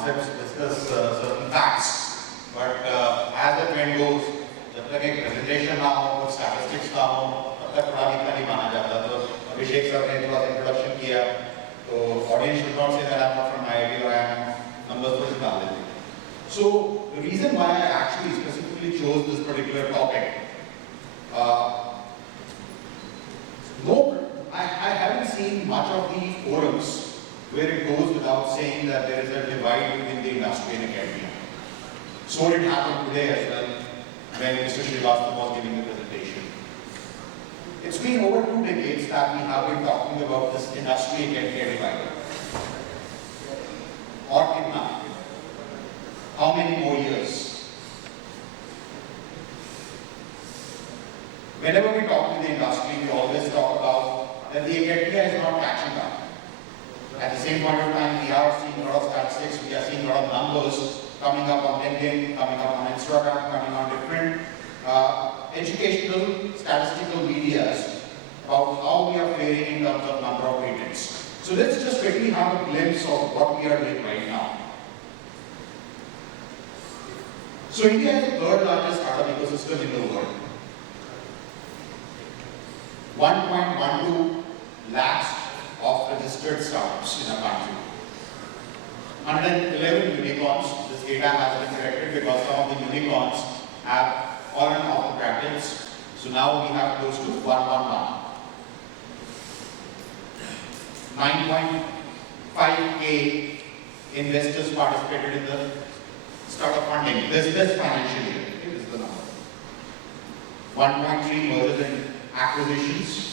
concepts, discuss certain facts. But as the trend goes, जब तक एक presentation ना हो, कुछ statistics ना हो, तब तक पढ़ा लिखा नहीं माना जाता. तो अभिषेक सर ने थोड़ा सा introduction किया, तो audience should not say that I'm not from IIT or I am numbers को निकाल देते. So the reason why I actually specifically chose this particular topic, I haven't seen much of the forums where it goes without saying that there is a divide between the industry and academia. So it happened today as well when Mr. Srivastava was giving the presentation. It's been over 2 decades that we have been talking about this industry-academia divide. Or kitna? How many more years? Whenever we talk to the industry, we always talk about that the academia is not catching up. At the same point of time, we are seeing a lot of statistics, we are seeing a lot of numbers coming up on LinkedIn, coming up on Instagram, coming on different educational, statistical medias about how we are faring in terms of number of patents. So let's just quickly have a glimpse of what we are doing right now. So India is the third largest startup ecosystem in the world. 1.12 lakhs of registered startups in our country. 111 unicorns. This data has been corrected because some of the unicorns have fallen off the brackets. So now we have close to 111. 9.5K investors participated in the startup funding this financial year. This is the number. 1.3 mergers and acquisitions.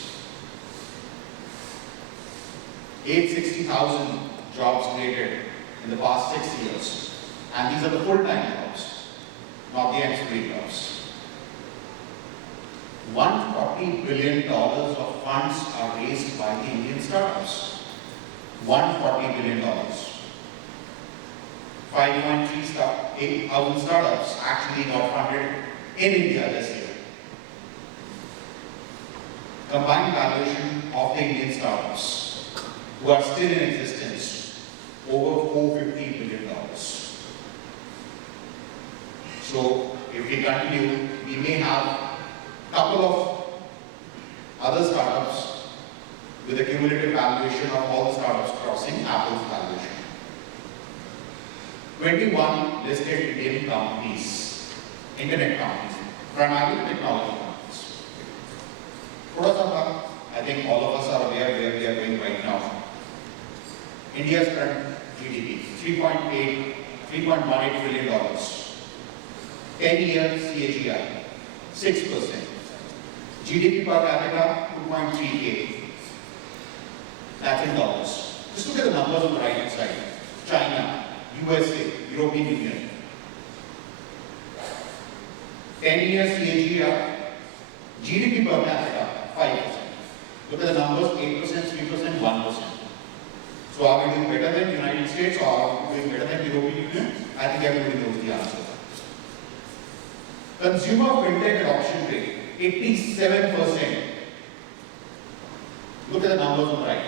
860,000 jobs created in the past 6 years. And these are the full-time jobs, not the ancillary jobs. $140 billion of funds are raised by the Indian startups. $140 billion. 5.8,000 startups actually got funded in India this year. Combined valuation of the Indian startups who are still in existence, over $450 billion. So, if we continue, we may have a couple of other startups with a cumulative valuation of all the startups crossing Apple's valuation. 21 listed Indian companies, internet companies, primarily technology companies. I think all of us are aware where we are going right now. India's current GDP, $3.18 trillion. 10-year CAGR, 6%. GDP per capita, 2.3K. That's in dollars. Just look at the numbers on the right hand side. China, USA, European Union. 10-year CAGR, GDP per capita, 5%. Look at the numbers, 8%, 3%, 1%. So are we doing better than the United States or are we doing better than the European Union? I think everybody knows the answer. Consumer fintech adoption rate, 87%. Look at the numbers on the right.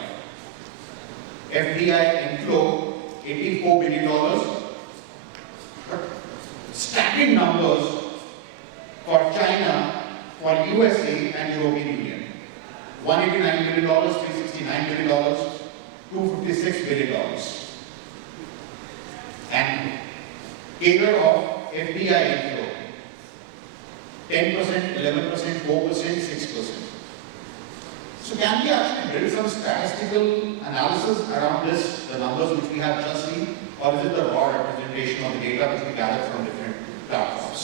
FDI inflow, $84 billion. Staggering numbers for China, for USA and European Union. $189 billion, $369 billion, $256 billion. And CAGR of FDI inflow, 10%, 11%, 4%, 6%. So can we actually build some statistical analysis around this, the numbers which we have just seen, or is it the raw representation of the data which we gather from different platforms?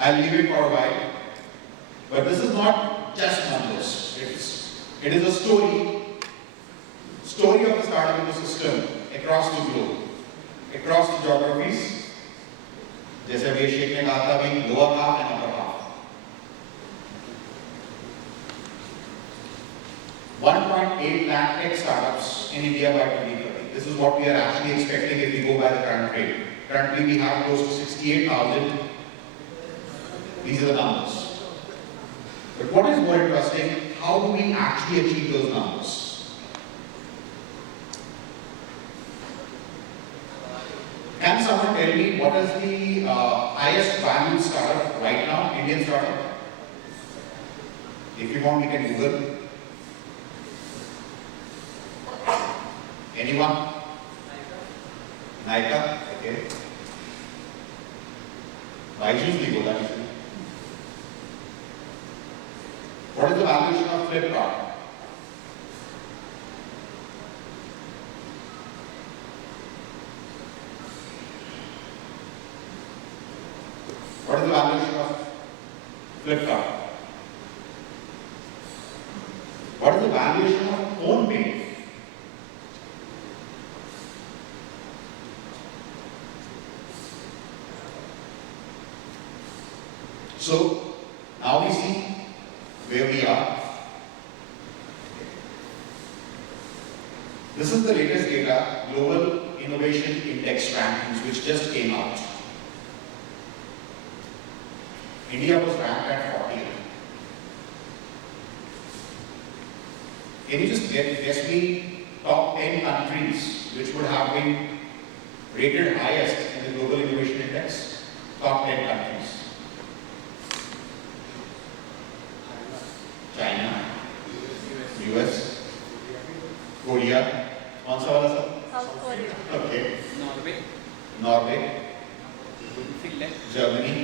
I'll leave it for a while, but this is not just numbers. It is a story of the startup ecosystem across the globe, across the geographies. जैसे अभिषेक ने कहा था भी lower half and upper half. 1.8 lakh tech startups in India by 2030. This is what we are actually expecting if we go by the current rate. Currently we have close to 68,000. These are the numbers. But what is more interesting, how do we actually achieve those numbers? is the highest valued startup right now, Indian startup? If you want, we can Google. Anyone? Nika? Okay. Byju's bhi bola kisne. What is the valuation of Flipkart? What is the valuation of Flipkart? What is the valuation of PhonePe? So now we see where we are. This is the latest data, Global Innovation Index rankings, which just came out. India was ranked at 40th. Can you just guess me top 10 countries which would have been rated highest in the Global Innovation Index? Top 10 countries. China, US, Korea. कौन सा वाला सब? South Korea. Okay. Norway. Norway. Germany.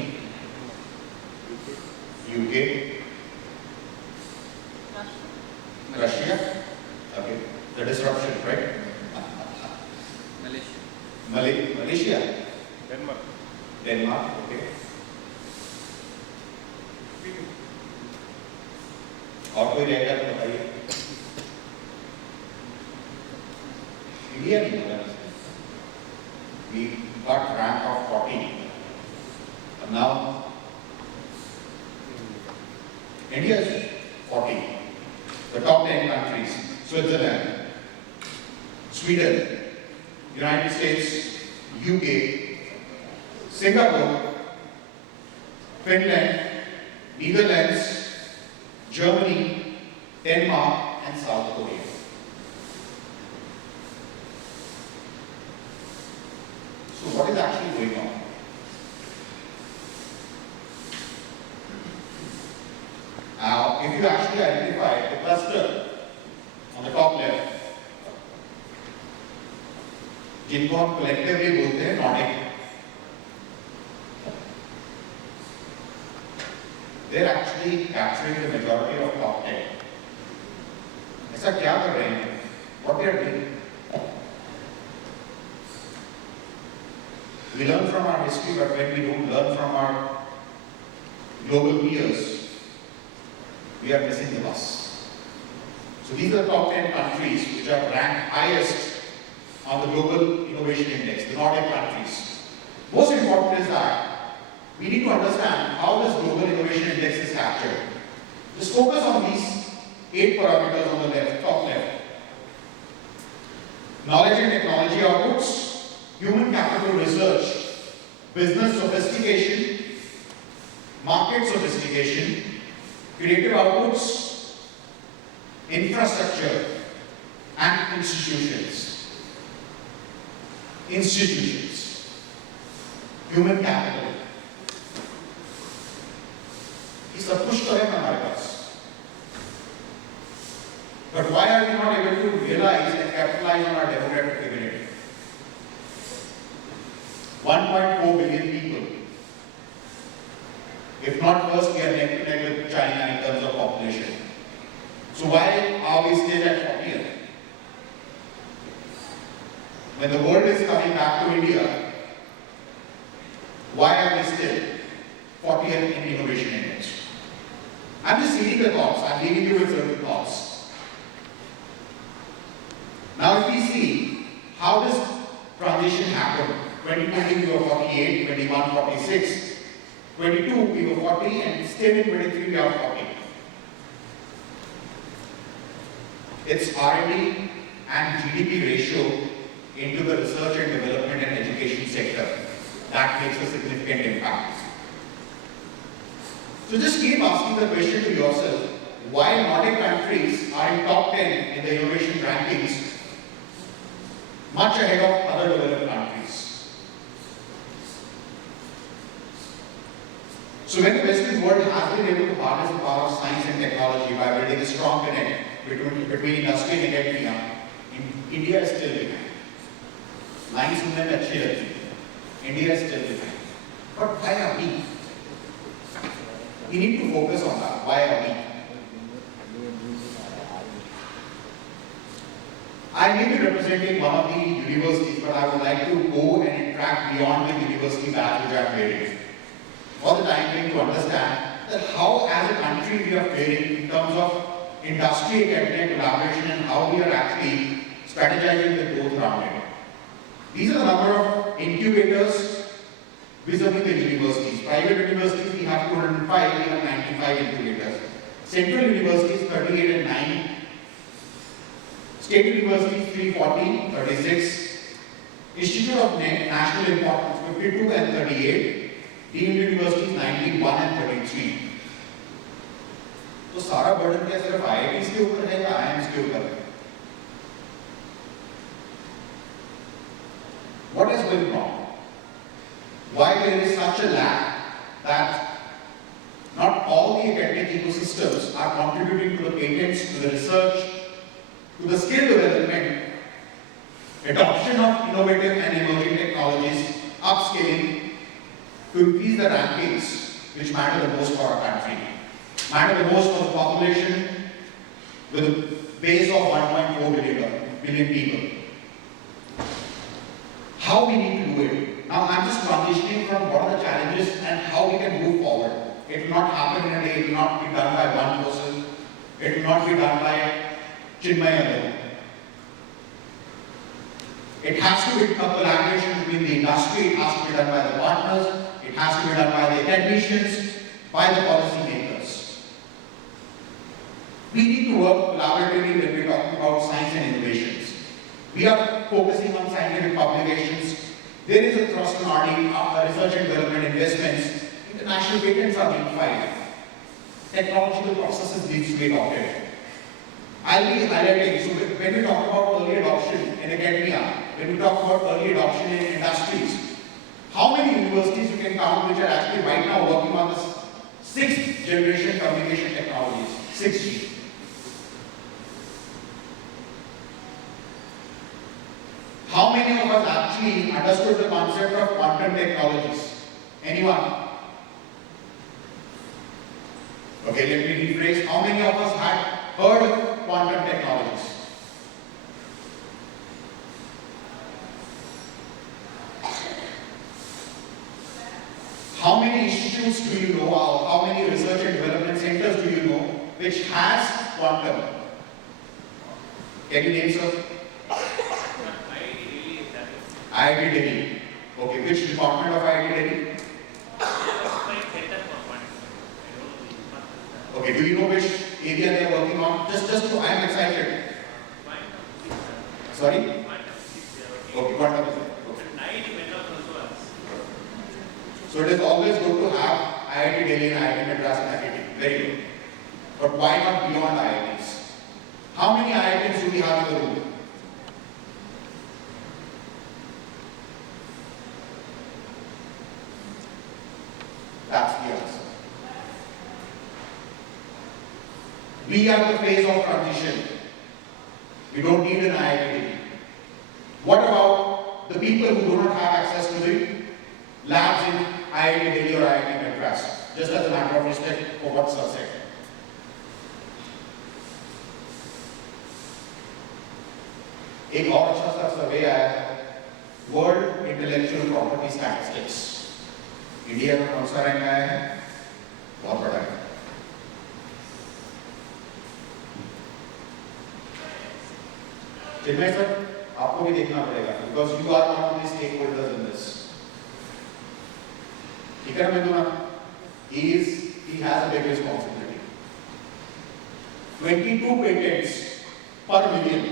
UK. Russia. Okay. The disruption, right? Malaysia. Denmark. Okay. और कोई रहेगा तो बताइए. India नहीं होगा. We got rank of 40. And now India is 40. The top 10 countries: Switzerland, Sweden, United States, UK, Singapore, Finland, Netherlands, Germany, Denmark, and South Korea. So what is actually going on? Now, if you actually identify the cluster on the top left, जिनको हम collectively बोलते हैं Nordic, they're actually capturing the majority of top 10. ऐसा क्या कर रहे हैं? What they are doing? We learn from our history, but when we don't learn from our global peers, we are missing the bus. So these are the top 10 countries which are ranked highest on the Global Innovation Index, the Nordic countries. Most important is that we need to understand how this Global Innovation Index is captured. Just focus on these 8 parameters on the left, top left. Knowledge and technology outputs, human capital research, business sophistication, market sophistication, creative outputs, infrastructure, and institutions. Human capital. ये सब कुछ तो है हमारे पास. But why are we not able to realize and capitalize on our demographic ability? 1.4 billion people. If not first, we are neck to neck with China in terms of population. So why are we still at 40th? When the world is coming back to India, why are we still 40th in innovation index? I'm just seeding the thoughts. I'm leaving you with certain thoughts. Now, if we see how this transition happened, 2020 we were 48, 21 46, 22 we were 40, and still in 23 we are 40. It's R&D and GDP ratio into the research and development and education sector that makes a significant impact. So just keep asking the question to yourself, why Nordic countries are in top 10 in the innovation rankings, much ahead of other developed countries? So when the Western world has been able to harness the power of science and technology by building a strong connect between industry and academia, India is still behind. Line सुनने में अच्छी लगती है. India is still behind. But why are we? We need to focus on that. Why are we? I may be representing one of the universities, but I would like to go and interact beyond the university badge which I am wearing. For the time being, to understand that how as a country we are faring in terms of industry, academia collaboration, and how we are actually strategizing the growth around it. These are the number of incubators vis-a-vis the universities. Private universities, we have 205, we have 95 incubators. Central universities, 38 and 9. State universities, 340, 36. Institute of National Importance, 52 and 38. Deemed universities, 91 and 33. तो सारा burden क्या सिर्फ IITs के ऊपर है या IIMs के ऊपर है? What has been wrong? Why there is such a lack that not all the academic ecosystems are contributing to the patents, to the research, to the skill development, adoption of innovative and emerging technologies, upskilling, to increase the rankings which matter the most for our country, matter the most for the population with a base of 1.4 billion people. How we need to do it. Now I'm just transitioning from what are the challenges and how we can move forward. It will not happen in a day, it will not be done by one person, it will not be done by Chinmay alone. It has to be a collaboration between the industry, it has to be done by the partners, it has to be done by the academicians, by the policy makers. We need to work collaboratively when we're talking about science and innovations. We are focusing on scientific publications. There is a thrust on R&D, research and development investments. International patents are being filed. Technological processes need to be adopted. I'll be highlighting, so when we talk about early adoption in academia, when we talk about early adoption in industries, how many universities you can count which are actually right now working on this 6th generation communication technologies, 6G? How many of us actually understood the concept of quantum technologies? Anyone? Okay, let me rephrase. How many of us had heard of quantum technologies? How many institutes do you know, or how many research and development centers do you know which has quantum? Can you name some? IIT Delhi. Okay, which department of IIT Delhi? Okay, do you know which area they are working on? Just to, I am excited. Sorry? Okay, quantum physics. So it is always good to have IIT Delhi and IIT Madras and IIT. Very good. But why not beyond IITs? How many IITs do we have in the room? That's the answer. We are the phase of transition. We don't need an IIT. What about the people who do not have access to the labs in IIT Delhi or IIT Madras? Just as a matter of respect for what sir said. एक और अच्छा सा सर्वे आया है, world intellectual property statistics. India का कौन सा rank आया है? बहुत बड़ा है. चिन्मय सर, आपको भी देखना पड़ेगा, because you are one of the stakeholders in this. ठीक है ना? He has a big responsibility. 22 patents per million.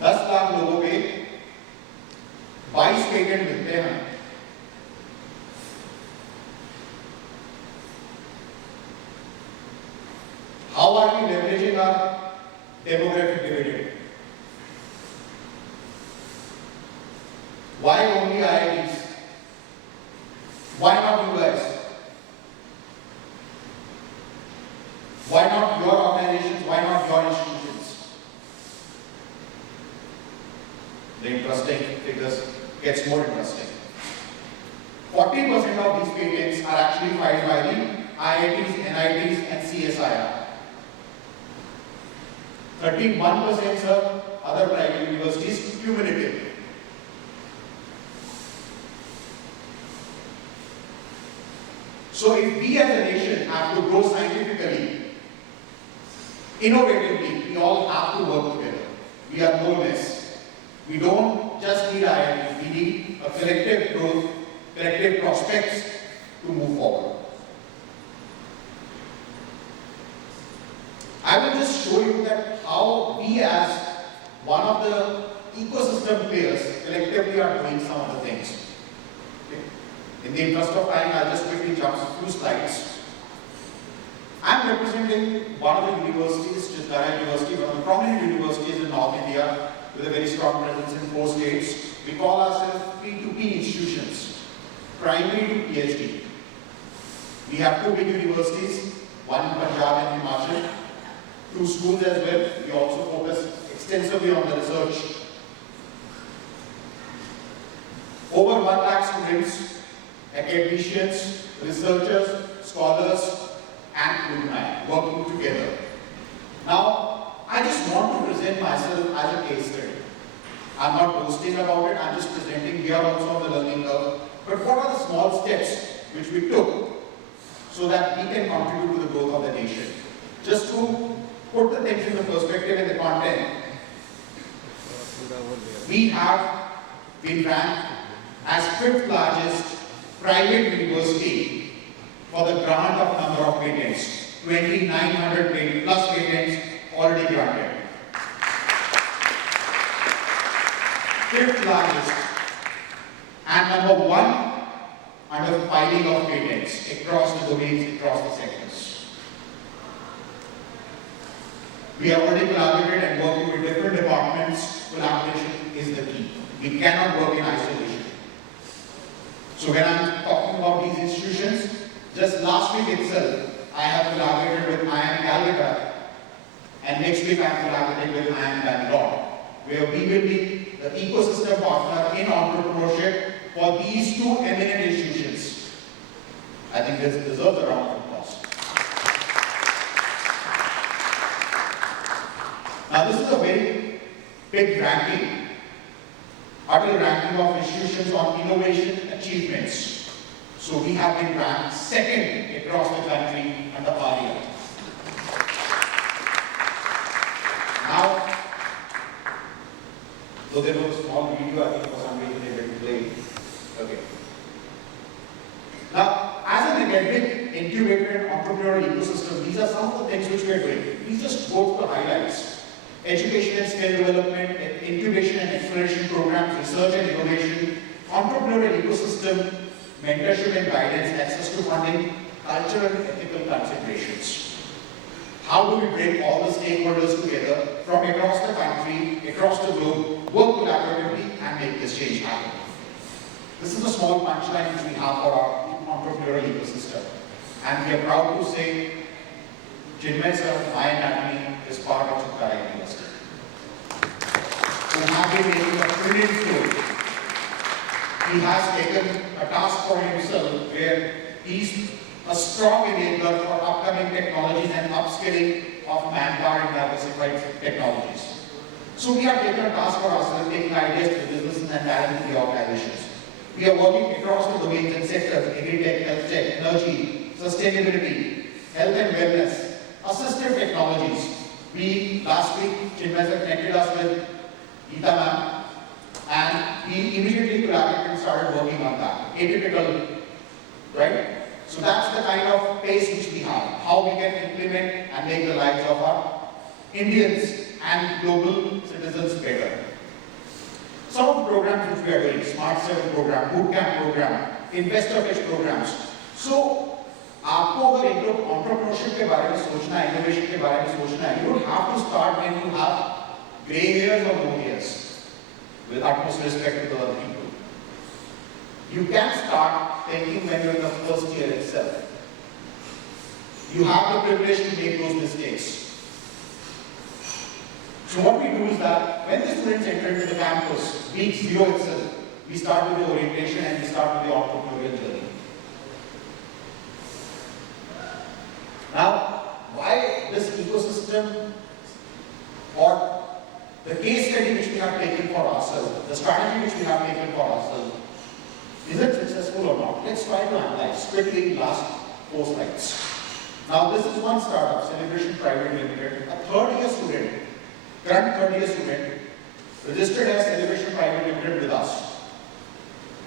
10 lakh लोगों के 22 पेटेंट मिलते हैं. How are we leveraging our demographic dividend? Why only IIT? Why not your organizations? Why not your institutions? The interesting figures gets more interesting. 40% of these patents are actually filed by the IITs, NITs and CSIR. 31% are other private universities cumulatively. So if we as a nation have to grow scientifically, innovatively, we all have to work together. We are no less. We don't just need IIT, we need a collective growth, collective prospects to move forward. I will just show you that how we as one of the ecosystem players collectively are doing some of the things. Okay. In the interest of time, I'll just quickly jump a few slides. I'm representing one of the universities, Chitkara University, one of the prominent universities in North India with a very strong presence in 4 states. We call ourselves P2P institutions, primary to PhD. We have 2 big universities, one in Punjab and Himachal, 2 schools as well. We also focus extensively on the research. Over 1 lakh students, academicians, researchers, scholars, and alumni working together. Now, I just want to present myself as a case study. I'm not boasting about it, I'm just presenting. We are also on the learning curve. But what are the small steps which we took so that we can contribute to the growth of the nation? Just to put the things in the perspective and the content, we have been ranked as 5th largest private university for the grant of number of patents. 2,900 plus patents already granted. 5th largest and number 1 under filing of patents across the domains, across the sectors. We have already collaborated and working with different departments. Collaboration is the key. We cannot work in isolation. So when I'm talking about these institutions, just last week itself, I have collaborated with IIM Calcutta, and next week I am collaborating with IIM Bangalore, where we will be the ecosystem partner in entrepreneurship for these 2 eminent institutions. I think this deserves a round of applause. Now this is a very big ranking, utter ranking of institutions on innovation achievements. So we have been ranked 2nd across the country under ARIA. Now, though there was a small video, I think for some reason they didn't play. Okay. Now, as an academic incubator and entrepreneurial ecosystem, these are some of the things which we are doing. We just go through the highlights. Education and skill development, incubation and exploration programs, research and innovation, entrepreneurial ecosystem, mentorship and guidance, access to funding, cultural and ethical considerations. How do we bring all the stakeholders together from across the country, across the globe, work collaboratively and make this change happen? This is a small punchline which we have for our entrepreneurial ecosystem. And we are proud to say, Chinmay sir, my anatomy is part of Chitkara University. So we have been making a brilliant story. He has taken a task for himself where he's a strong enabler for upcoming technologies and upskilling of manpower in diversified technologies. So we have taken a task for ourselves, taking ideas to businesses and talent to the organizations. We are working across the domains and sectors, agri-tech, health tech, energy, sustainability, health and wellness, assistive technologies. Last week, Chinmay sir connected us with Geeta ma'am, and we immediately collaborated and started working on that. Atypical, right? So that's the kind of pace which we have, how we can implement and make the lives of our Indians and global citizens better. Some of the programs which we are doing, Smart 7 program, Bootcamp program, Investor Pitch programs. So, आपको अगर entrepreneurship के बारे में सोचना है, innovation के बारे में सोचना है, you don't have to start when you have gray hairs or no hairs, with utmost respect to the other people. You can start thinking when you're in the first year itself. You have the privilege to make those mistakes. So what we do is that when the students enter into the campus, week 0 itself, we start with the orientation and we start with the entrepreneurial journey. Now, why this ecosystem or the case study which we have taken for ourselves, the strategy which we have taken for ourselves, is it successful or not? Let's try to analyze quickly in last 4 slides. Now, this is one startup, Celebration Private Limited, a third-year student, current third-year student, registered as Celebration Private Limited with us,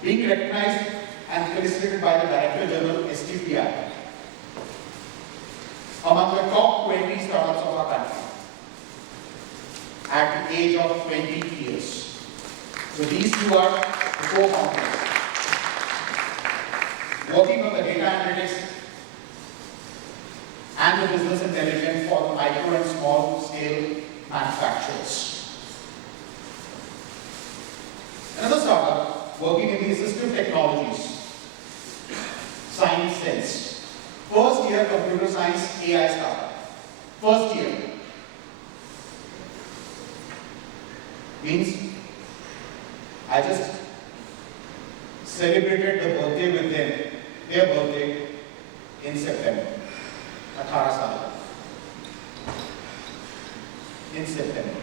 being recognized and felicitated by the Director General STPI among the top 20 startups of our country at the age of 20 years. So these two are the co-founders working on the data analytics and the business intelligence for the micro and small scale manufacturers. Another startup working in the assistive technologies, Science Sense. First year computer science AI startup. First year. Means I just celebrated the birthday with them, their birthday in September. 18 साल in September.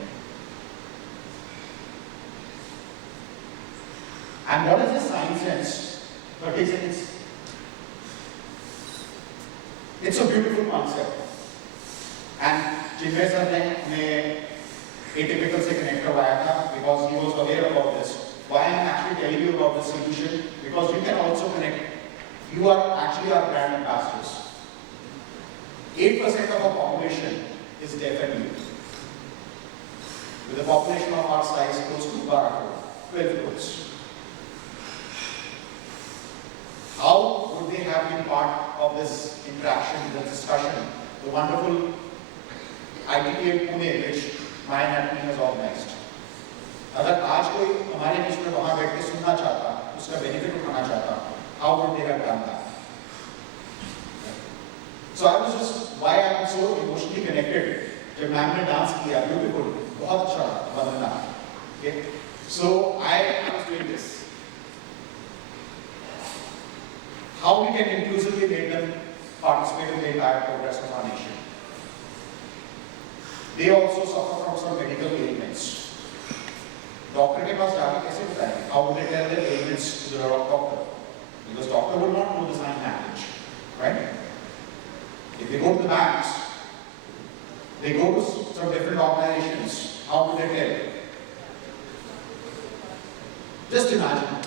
And what is the Science Sense? 30 seconds. It's a beautiful concept. And Chitkara sir ने atypical से connect करवाया था because he was aware about this. Why I'm actually telling you about this solution? Because you can also connect. You are actually our brand ambassadors. 8% of our population is deaf and mute. With a population of our size close to 12 crores. How would they have been part of this interaction, this discussion, the wonderful ITTL Pune which my anatomy has organized? अगर आज कोई हमारे बीच में वहाँ बैठ के सुनना चाहता, उसका बेनिफिट उठाना चाहता, how would they have done that? So I was just, why I am so emotionally connected. जब मैम ने डांस किया, beautiful, बहुत अच्छा, वंदना. Okay, so I was doing this. How we can inclusively make them participate in the entire progress of our nation. They also suffer from some medical ailments. Doctor के पास जाके कैसे बताएंगे? How would they tell their ailments to the doctor? Because doctor will not know the sign language, right? If they go to the banks, they go to some different organizations. How would they tell? Just imagine.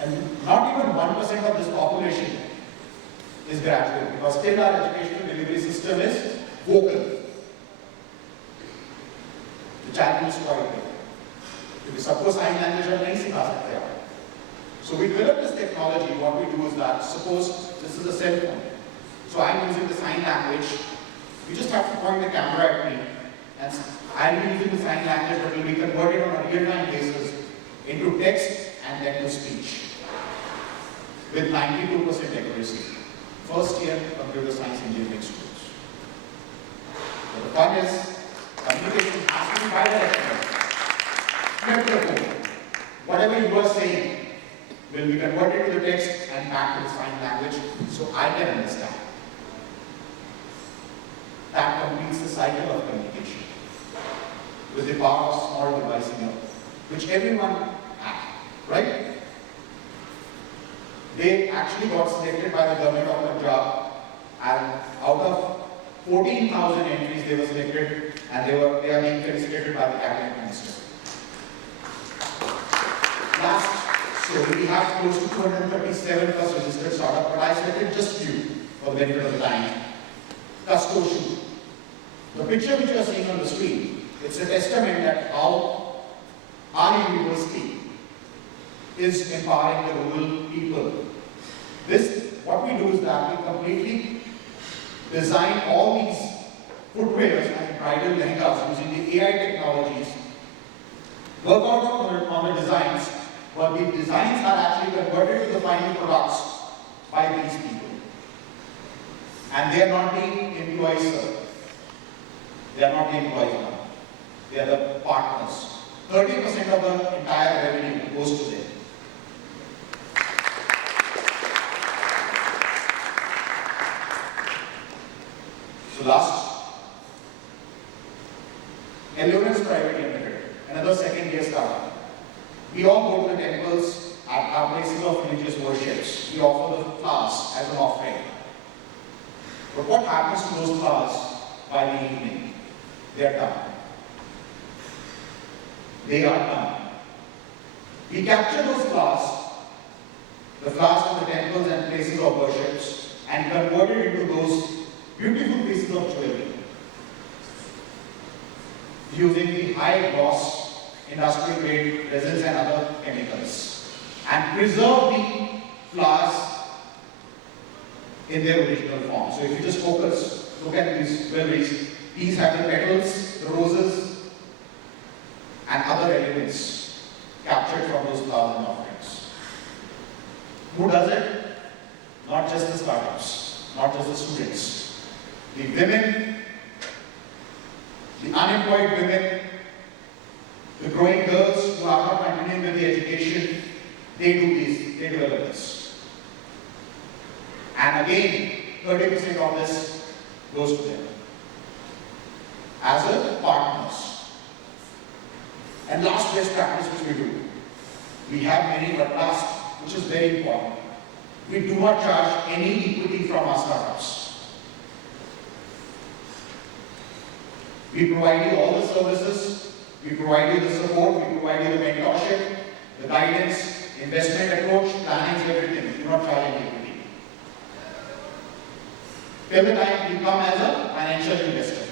And not even 1% of this population is graduate because still our educational delivery system is vocal. The challenge is quite big. Because सबको sign language हम नहीं सिखा सकते आप. So we developed this technology. What we do is that suppose this is a cell phone. So I'm using the sign language. You just have to point the camera at me, and I'll be using the sign language that will be converted on a real-time basis into text and then to speech with 92% accuracy. First year computer science engineering students. So the fun is communication has to be bidirectional. Flip the phone. Whatever you are saying will be converted to the text and back to the sign language so I can understand. That completes the cycle of communication with the power of small devices, which everyone has, right? They actually got selected by the government of Punjab, and out of 14,000 entries they were selected, and they are being felicitated by the cabinet minister. So we have close to 237 plus registered startups, but I selected just few for the benefit of the time. Custoshu. The picture which you are seeing on the screen, it's a testament that how our university is empowering the rural people. What we do is that we completely design all these footwears and bridal lehengas using the AI technologies, work out on the designs, but the designs are actually converted to the final products by these people. And they are not the employees, sir. They are not the employees now. They are the partners. 30% of the entire revenue goes to them. So last, Endurance Private Limited, another second-year startup. We all go to the temples at our places of religious worships. We offer the flowers as an offering. But what happens to those flowers by the evening? They are done. They are done. We capture those flowers, the flowers from the temples and places of worships, and convert it into those beautiful pieces of jewelry using the high gloss industrial grade resins and other chemicals, and preserve the flowers in their original form. So if you just focus, look at these jewelries. These have the petals, the roses, and other elements captured from those flowers and offerings. Who does it? Not just the startups, not just the students. The women, the unemployed women, the growing girls who are not continuing with the education, they develop this. And again, 30% of this goes to them as a partners. And last best practice which we do. We have many, but last, which is very important. We do not charge any equity from our startups. We provide you all the services, we provide you the support, we provide you the mentorship, the guidance, investment approach, planning, everything. We do not charge any equity. Till the time we come as a financial investor.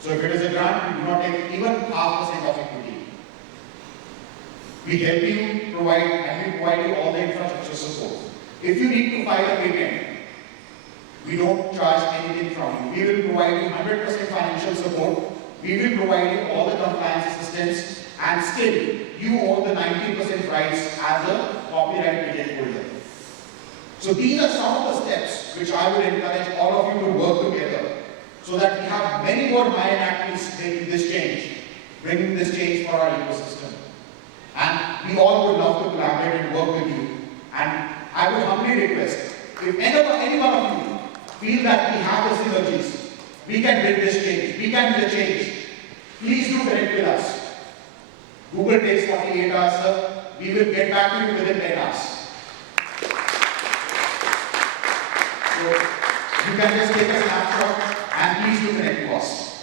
So if it is a grant, we do not take even 0.5% of equity. We help you provide, and we provide you all the infrastructure support. If you need to file a patent, we don't charge anything from you. We will provide you 100% financial support. We will provide you all the compliance assistance, and still you own the 90% rights as a copyright patent holder. So these are some of the steps which I would encourage all of you to work together, so that we have many more Mayan activists making this change, bringing this change for our ecosystem. And we all would love to collaborate and work with you. And I would humbly request, if any one of you feel that we have the synergies, we can bring this change, we can be the change, please do connect with us. Google takes 48 hours, sir. We will get back to you within 10 hours. So you can just take a snapshot and please do connect to us.